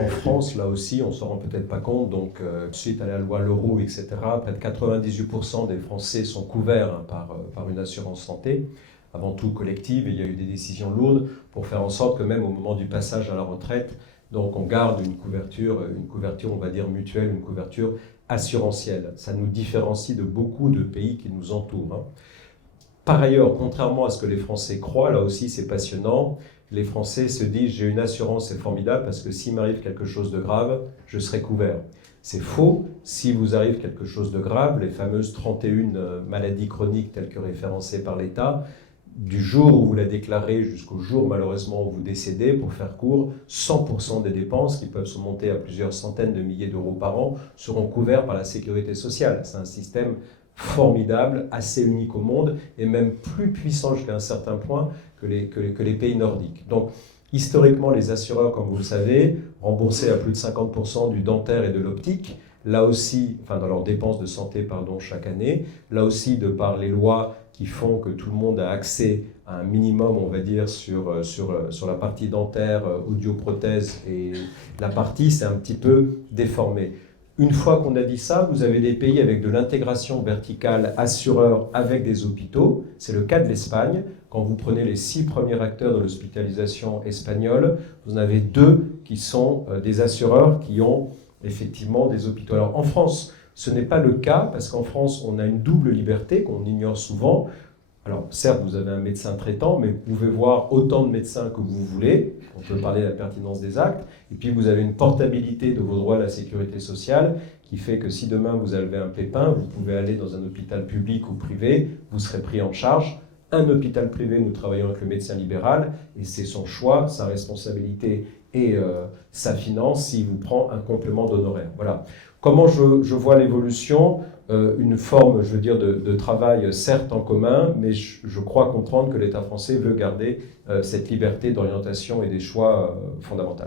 En France, là aussi, on ne s'en rend peut-être pas compte, donc suite à la loi Leroux, etc., près de 98% des Français sont couverts par une assurance santé, avant tout collective, et il y a eu des décisions lourdes pour faire en sorte que même au moment du passage à la retraite, donc on garde une couverture, on va dire mutuelle, une couverture assurantielle. Ça nous différencie de beaucoup de pays qui nous entourent, hein. Par ailleurs, contrairement à ce que les Français croient, là aussi c'est passionnant, les Français se disent j'ai une assurance, c'est formidable parce que s'il m'arrive quelque chose de grave, je serai couvert. C'est faux, si vous arrive quelque chose de grave, les fameuses 31 maladies chroniques telles que référencées par l'État, du jour où vous la déclarez jusqu'au jour malheureusement où vous décédez, pour faire court, 100% des dépenses, qui peuvent se monter à plusieurs centaines de milliers d'euros par an, seront couverts par la sécurité sociale. C'est un système formidable, assez unique au monde, et même plus puissant jusqu'à un certain point que les pays nordiques. Donc, historiquement, les assureurs, comme vous le savez, remboursaient à plus de 50% du dentaire et de l'optique, là aussi, enfin dans leurs dépenses de santé, pardon, chaque année, là aussi, de par les lois qui font que tout le monde a accès à un minimum, on va dire, sur la partie dentaire, audioprothèse, et la partie, c'est un petit peu déformé. Une fois qu'on a dit ça, vous avez des pays avec de l'intégration verticale assureur avec des hôpitaux. C'est le cas de l'Espagne. Quand vous prenez les 6 premiers acteurs de l'hospitalisation espagnole, vous en avez 2 qui sont des assureurs qui ont effectivement des hôpitaux. Alors en France, ce n'est pas le cas parce qu'en France, on a une double liberté qu'on ignore souvent. Alors, certes, vous avez un médecin traitant, mais vous pouvez voir autant de médecins que vous voulez. On peut parler de la pertinence des actes. Et puis, vous avez une portabilité de vos droits à la sécurité sociale qui fait que si demain vous avez un pépin, vous pouvez aller dans un hôpital public ou privé, vous serez pris en charge. Un hôpital privé, nous travaillons avec le médecin libéral, et c'est son choix, sa responsabilité et sa finance s'il vous prend un complément d'honoraires. Voilà. Comment je vois l'évolution ? Une forme, je veux dire, de travail certes en commun, mais je crois comprendre que l'État français veut garder cette liberté d'orientation et des choix fondamentaux.